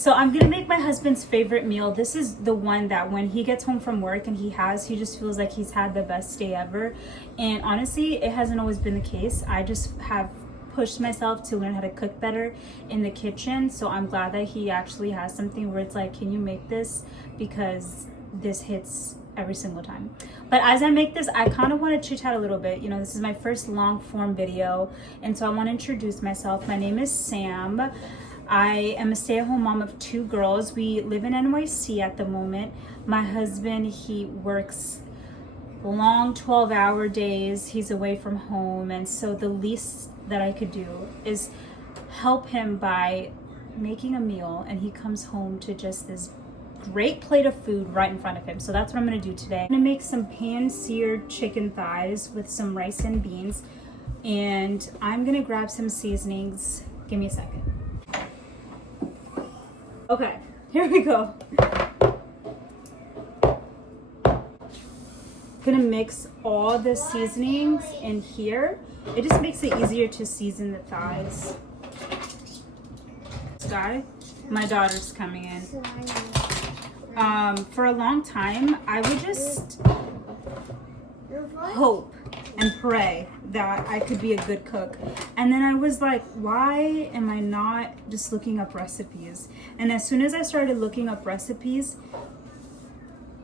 So I'm gonna make my husband's favorite meal. This is the one that when he gets home from work and he just feels like he's had the best day ever. And honestly, it hasn't always been the case. I just have pushed myself to learn how to cook better in the kitchen. So I'm glad that he actually has something where it's like, can you make this? Because this hits every single time. But as I make this, I kind of want to chit chat a little bit. You know, this is my first long form video, and so I want to introduce myself. My name is Sam. I am a stay-at-home mom of 2 girls. We live in NYC at the moment. My husband, he works long 12-hour days. He's away from home, and so the least that I could do is help him by making a meal, and he comes home to just this great plate of food right in front of him. So that's what I'm gonna do today. I'm gonna make some pan-seared chicken thighs with some rice and beans, and I'm gonna grab some seasonings. Give me a second. Okay, here we go. Gonna mix all the seasonings in here. It just makes it easier to season the thighs. Sky, my daughter's coming in. For a long time, I would just hope and pray that I could be a good cook. And then I was like, why am I not just looking up recipes? And as soon as I started looking up recipes,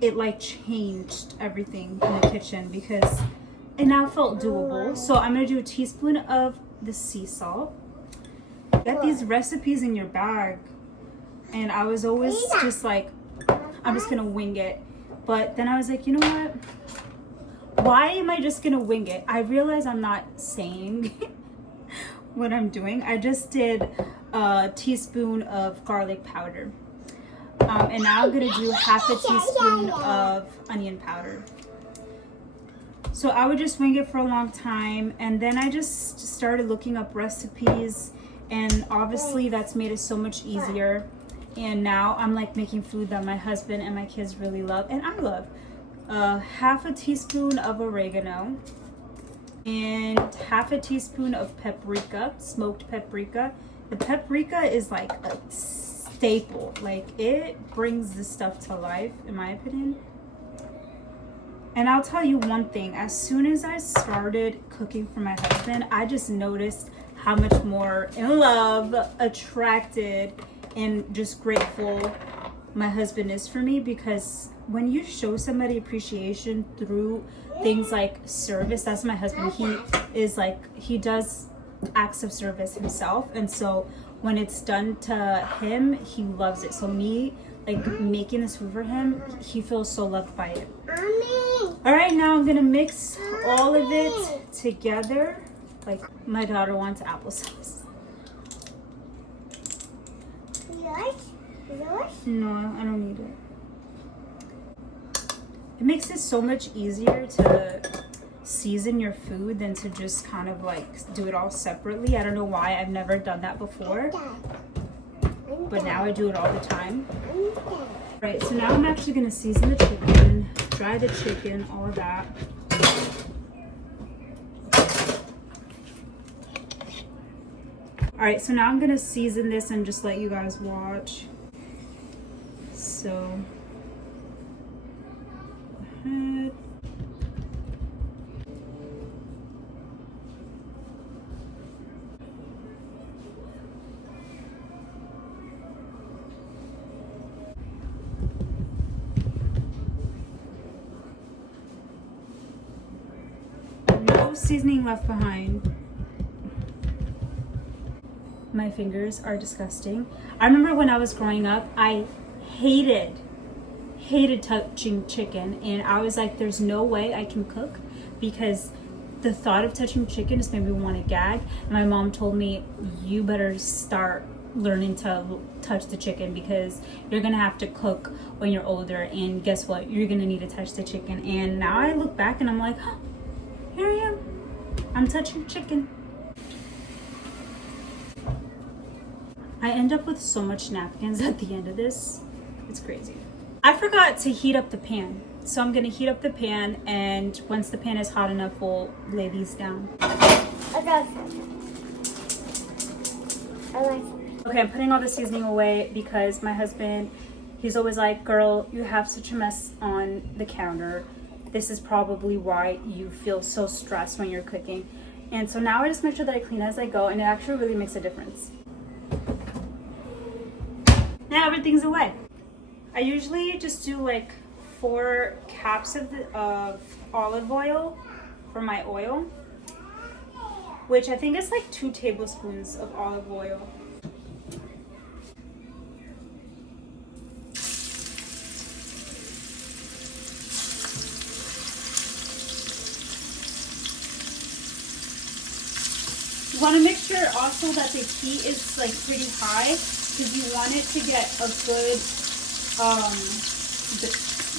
it like changed everything in the kitchen because it now felt doable. So I'm gonna do a teaspoon of the sea salt. Get these recipes in your bag. And I was always just like, I'm just gonna wing it. But then I was like, you know what? Why am I just gonna wing it? I realize I'm not saying what I'm doing. I just did a teaspoon of garlic powder. And now I'm gonna do half a teaspoon of onion powder. So I would just wing it for a long time, and then I just started looking up recipes, and obviously that's made it so much easier. And now I'm like making food that my husband and my kids really love, and I love. Half a teaspoon of oregano, and half a teaspoon of paprika, smoked paprika. The paprika is like a staple. Like, it brings this stuff to life, in my opinion. And I'll tell you one thing, as soon as I started cooking for my husband, I just noticed how much more in love, attracted, and just grateful my husband is for me. Because when you show somebody appreciation through things like service, that's my husband. He is like, he does acts of service himself, and so when it's done to him, he loves it. So me like making this food for him, he feels so loved by it. All right, now I'm gonna mix all of it together. Like, my daughter wants applesauce. No, I don't need it. It makes it so much easier to season your food than to just kind of like do it all separately. I don't know why. I've never done that before, but now I do it all the time. Right, so now I'm actually gonna season the chicken, dry the chicken, all of that. All right, so now I'm gonna season this and just let you guys watch. So, ahead. No seasoning left behind. My fingers are disgusting. I remember when I was growing up, I hated touching chicken, and I was like, there's no way I can cook because the thought of touching chicken just made me want to gag. And my mom told me, you better start learning to touch the chicken because you're gonna have to cook when you're older, and guess what, you're gonna need to touch the chicken. And now I look back and I'm like, huh, here I am, I'm touching chicken. I end up with so much napkins at the end of this. It's crazy. I forgot to heat up the pan. So I'm gonna heat up the pan, and once the pan is hot enough, we'll lay these down. Okay, I'm putting all the seasoning away because my husband, he's always like, girl, you have such a mess on the counter. This is probably why you feel so stressed when you're cooking. And so now I just make sure that I clean as I go, and it actually really makes a difference. Now everything's away. I usually just do like 4 caps of olive oil for my oil, which I think is like 2 tablespoons of olive oil. You want to make sure also that the heat is like pretty high, because you want it to get a good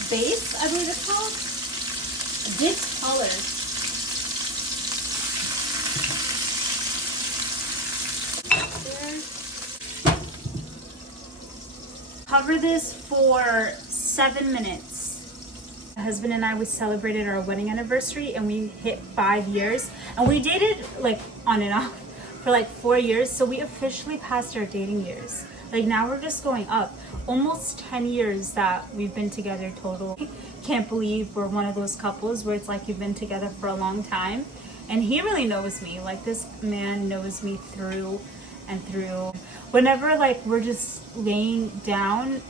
base, I believe it's called. This color. Cover this for 7 minutes. My husband and I, we celebrated our wedding anniversary and we hit 5 years, and we dated like on and off for like 4 years, so we officially passed our dating years. Like now we're just going up. Almost 10 years that we've been together total. Can't believe we're one of those couples where it's like you've been together for a long time. And he really knows me. Like this man knows me through and through. Whenever like we're just laying down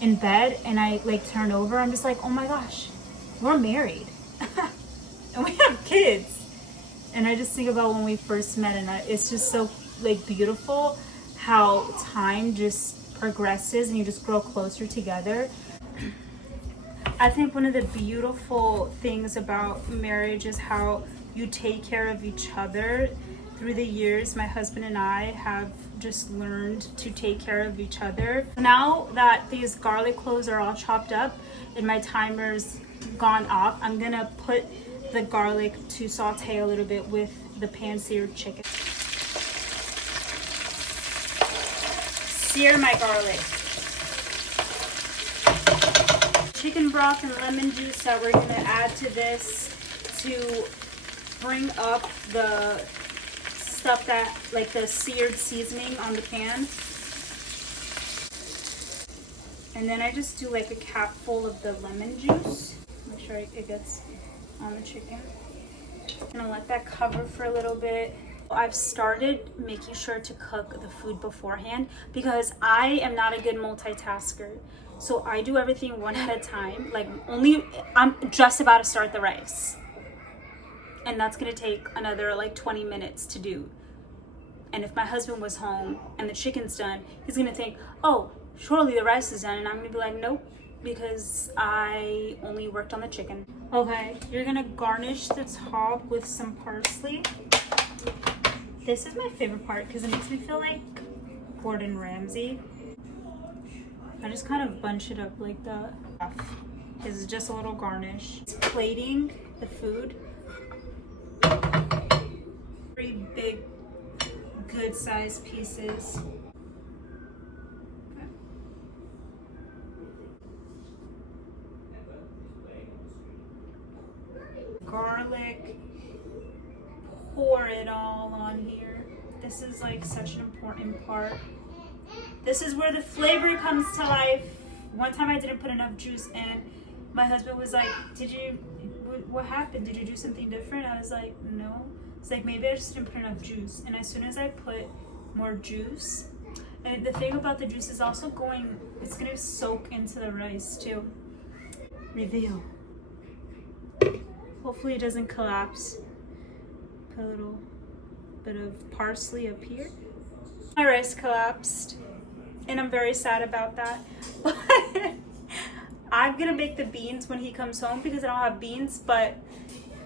in bed and I like turn over, I'm just like, oh my gosh, we're married. And we have kids. And I just think about when we first met, and it's just so like beautiful how time just progresses and you just grow closer together. I think one of the beautiful things about marriage is how you take care of each other. Through the years, my husband and I have just learned to take care of each other. Now that these garlic cloves are all chopped up and my timer's gone off, I'm gonna put the garlic to saute a little bit with the pan-seared chicken. Sear my garlic. Chicken broth and lemon juice that we're gonna add to this to bring up the stuff that, like the seared seasoning on the pan. And then I just do like a cap full of the lemon juice. Make sure it gets on the chicken. I'm gonna let that cover for a little bit. I've started making sure to cook the food beforehand because I am not a good multitasker. So I do everything one at a time. Like I'm just about to start the rice. And that's gonna take another like 20 minutes to do. And if my husband was home and the chicken's done, he's gonna think, oh, surely the rice is done. And I'm gonna be like, nope, because I only worked on the chicken. Okay, you're gonna garnish the top with some parsley. This is my favorite part because it makes me feel like Gordon Ramsay. I just kind of bunch it up like that. This is just a little garnish. Plating the food. 3 big, good sized pieces. Garlic. Pour it all on here. This is like such an important part. This is where the flavor comes to life. One time I didn't put enough juice and my husband was like, what happened? Did you do something different? I was like, no. It's like, maybe I just didn't put enough juice. And as soon as I put more juice, and the thing about the juice is also it's gonna soak into the rice too. Reveal. Hopefully it doesn't collapse. Put a little bit of parsley up here. My rice collapsed and I'm very sad about that. But I'm gonna make the beans when he comes home because I don't have beans, but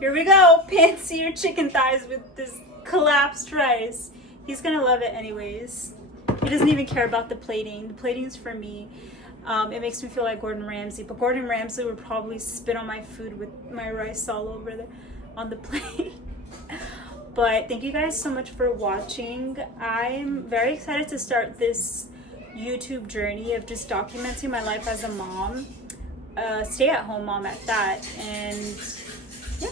here we go. Pan-seared chicken thighs with this collapsed rice. He's gonna love it anyways. He doesn't even care about the plating. The plating's for me. It makes me feel like Gordon Ramsay, but Gordon Ramsay would probably spit on my food with my rice all over on the plate. But thank you guys so much for watching. I'm very excited to start this YouTube journey of just documenting my life as a mom, stay-at-home mom at that, and yeah.